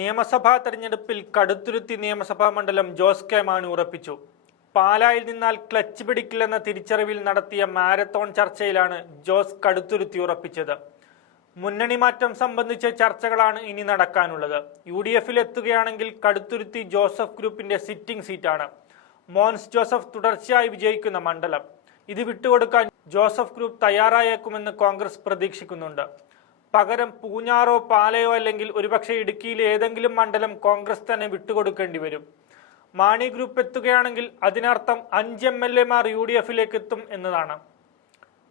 നിയമസഭാ തെരഞ്ഞെടുപ്പിൽ കടുത്തുരുത്തി നിയമസഭാ മണ്ഡലം ജോസ് കെ മാണി ഉറപ്പിച്ചു. പാലായിൽ നിന്നാൽ ക്ലച്ച് പിടിക്കില്ലെന്ന തിരിച്ചറിവിൽ നടത്തിയ മാരത്തോൺ ചർച്ചയിലാണ് ജോസ് കടുത്തുരുത്തി ഉറപ്പിച്ചത്. മുന്നണി മാറ്റം സംബന്ധിച്ച ചർച്ചകളാണ് ഇനി നടക്കാനുള്ളത്. യു ഡി എഫിൽ എത്തുകയാണെങ്കിൽ കടുത്തുരുത്തി ജോസഫ് ഗ്രൂപ്പിന്റെ സിറ്റിംഗ് സീറ്റാണ്. മോൻസ് ജോസഫ് തുടർച്ചയായി വിജയിക്കുന്ന മണ്ഡലം. ഇത് വിട്ടുകൊടുക്കാൻ ജോസഫ് ഗ്രൂപ്പ് തയ്യാറായേക്കുമെന്ന് കോൺഗ്രസ് പ്രതീക്ഷിക്കുന്നുണ്ട്. പകരം പൂഞ്ഞാറോ പാലയോ അല്ലെങ്കിൽ ഒരുപക്ഷെ ഇടുക്കിയിലെ ഏതെങ്കിലും മണ്ഡലം കോൺഗ്രസ് തന്നെ വിട്ടുകൊടുക്കേണ്ടി വരും. മാണി ഗ്രൂപ്പ് എത്തുകയാണെങ്കിൽ അതിനർത്ഥം അഞ്ച് എം എൽ എമാർ യു ഡി എഫിലേക്ക് എത്തും എന്നതാണ്.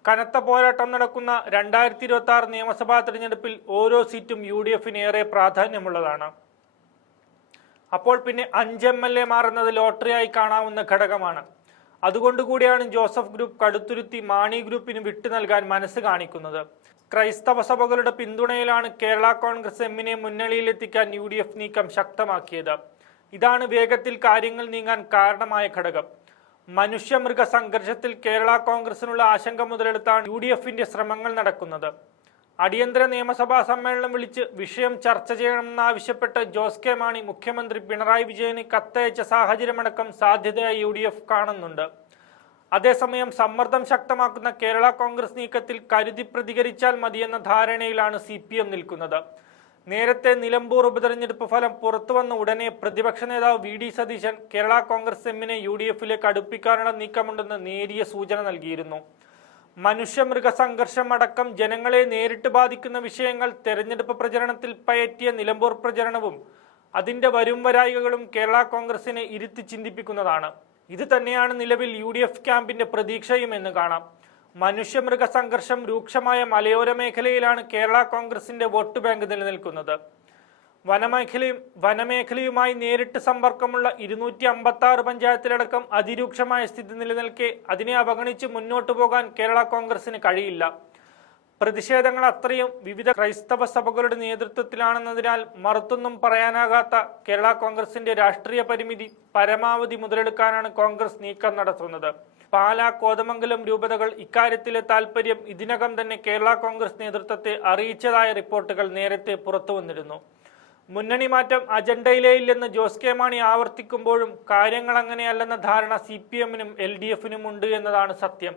കനത്ത പോരാട്ടം നടക്കുന്ന രണ്ടായിരത്തി ഇരുപത്തി ആറ് നിയമസഭാ തെരഞ്ഞെടുപ്പിൽ ഓരോ സീറ്റും യു ഡി എഫിന് ഏറെ പ്രാധാന്യമുള്ളതാണ്. അപ്പോൾ പിന്നെ അഞ്ച് എം എൽ എമാർ എന്നത് ലോട്ടറിയായി കാണാവുന്ന ഘടകമാണ്. അതുകൊണ്ടുകൂടിയാണ് ജോസഫ് ഗ്രൂപ്പ് കടുത്തുരുത്തി മാണി ഗ്രൂപ്പിന് വിട്ടു നൽകാൻ മനസ്സ് കാണിക്കുന്നത്. ക്രൈസ്തവ സഭകളുടെ പിന്തുണയിലാണ് കേരള കോൺഗ്രസ് എമ്മിനെ മുന്നണിയിലെത്തിക്കാൻ യു ഡി എഫ് നീക്കം ശക്തമാക്കിയത്. ഇതാണ് വേഗത്തിൽ കാര്യങ്ങൾ നീങ്ങാൻ കാരണമായ ഘടകം. മനുഷ്യമൃഗ സംഘർഷത്തിൽ കേരള കോൺഗ്രസിനുള്ള ആശങ്ക മുതലെടുത്താണ് യു ഡി എഫിന്റെ ശ്രമങ്ങൾ നടക്കുന്നത്. അടിയന്തര നിയമസഭാ സമ്മേളനം വിളിച്ച് വിഷയം ചർച്ച ചെയ്യണമെന്നാവശ്യപ്പെട്ട് ജോസ് കെ മാണി മുഖ്യമന്ത്രി പിണറായി വിജയന് കത്തയച്ച സാഹചര്യമടക്കം സാധ്യതയായി യു ഡി എഫ് കാണുന്നുണ്ട്. അതേസമയം സമ്മർദ്ദം ശക്തമാക്കുന്ന കേരള കോൺഗ്രസ് നീക്കത്തിൽ കരുതി പ്രതികരിച്ചാൽ മതിയെന്ന ധാരണയിലാണ് സി പി എം നിൽക്കുന്നത്. നേരത്തെ നിലമ്പൂർ ഉപതെരഞ്ഞെടുപ്പ് ഫലം പുറത്തുവന്ന ഉടനെ പ്രതിപക്ഷ നേതാവ് V D Satheesan Kerala Congress എമ്മിനെ യു ഡി എഫിലേക്ക് അടുപ്പിക്കാനുള്ള നീക്കമുണ്ടെന്ന് നേരിയ സൂചന നൽകിയിരുന്നു. മനുഷ്യമൃഗ സംഘർഷം അടക്കം ജനങ്ങളെ നേരിട്ട് ബാധിക്കുന്ന വിഷയങ്ങൾ തെരഞ്ഞെടുപ്പ് പ്രചരണത്തിൽ പയറ്റിയ നിലമ്പൂർ പ്രചരണവും അതിന്റെ വരും വരായികകളും കേരള കോൺഗ്രസിനെ ഇരുത്തി ചിന്തിപ്പിക്കുന്നതാണ്. ഇത് തന്നെയാണ് നിലവിൽ യു ഡി എഫ് ക്യാമ്പിന്റെ പ്രതീക്ഷയും എന്ന് കാണാം. മനുഷ്യമൃഗ സംഘർഷം രൂക്ഷമായ മലയോര മേഖലയിലാണ് കേരള കോൺഗ്രസിന്റെ വോട്ട് ബാങ്ക് നിലനിൽക്കുന്നത്. വനമേഖലയും വനമേഖലയുമായി നേരിട്ട് സമ്പർക്കമുള്ള ഇരുന്നൂറ്റി അമ്പത്തി ആറ് പഞ്ചായത്തിലടക്കം അതിരൂക്ഷമായ സ്ഥിതി നിലനിൽക്കെ അതിനെ അവഗണിച്ച് മുന്നോട്ടു പോകാൻ കേരള കോൺഗ്രസിന് കഴിയില്ല. പ്രതിഷേധങ്ങൾ അത്രയും വിവിധ ക്രൈസ്തവ സഭകളുടെ നേതൃത്വത്തിലാണെന്നതിനാൽ മറുത്തൊന്നും പറയാനാകാത്ത കേരള കോൺഗ്രസിന്റെ രാഷ്ട്രീയ പരിമിതി പരമാവധി മുതലെടുക്കാനാണ് കോൺഗ്രസ് നീക്കം നടത്തുന്നത്. പാലാ കോതമംഗലം രൂപതകൾ ഇക്കാര്യത്തിലെ താൽപര്യം ഇതിനകം തന്നെ കേരള കോൺഗ്രസ് നേതൃത്വത്തെ അറിയിച്ചതായ റിപ്പോർട്ടുകൾ നേരത്തെ പുറത്തു വന്നിരുന്നു മുന്നണി മാറ്റം അജണ്ടയിലേ ഇല്ലെന്ന് ജോസ് കെ മാണി ആവർത്തിക്കുമ്പോഴും കാര്യങ്ങൾ അങ്ങനെയല്ലെന്ന ധാരണ സി പി എമ്മിനും എൽ ഡി എഫിനും ഉണ്ട് എന്നതാണ് സത്യം.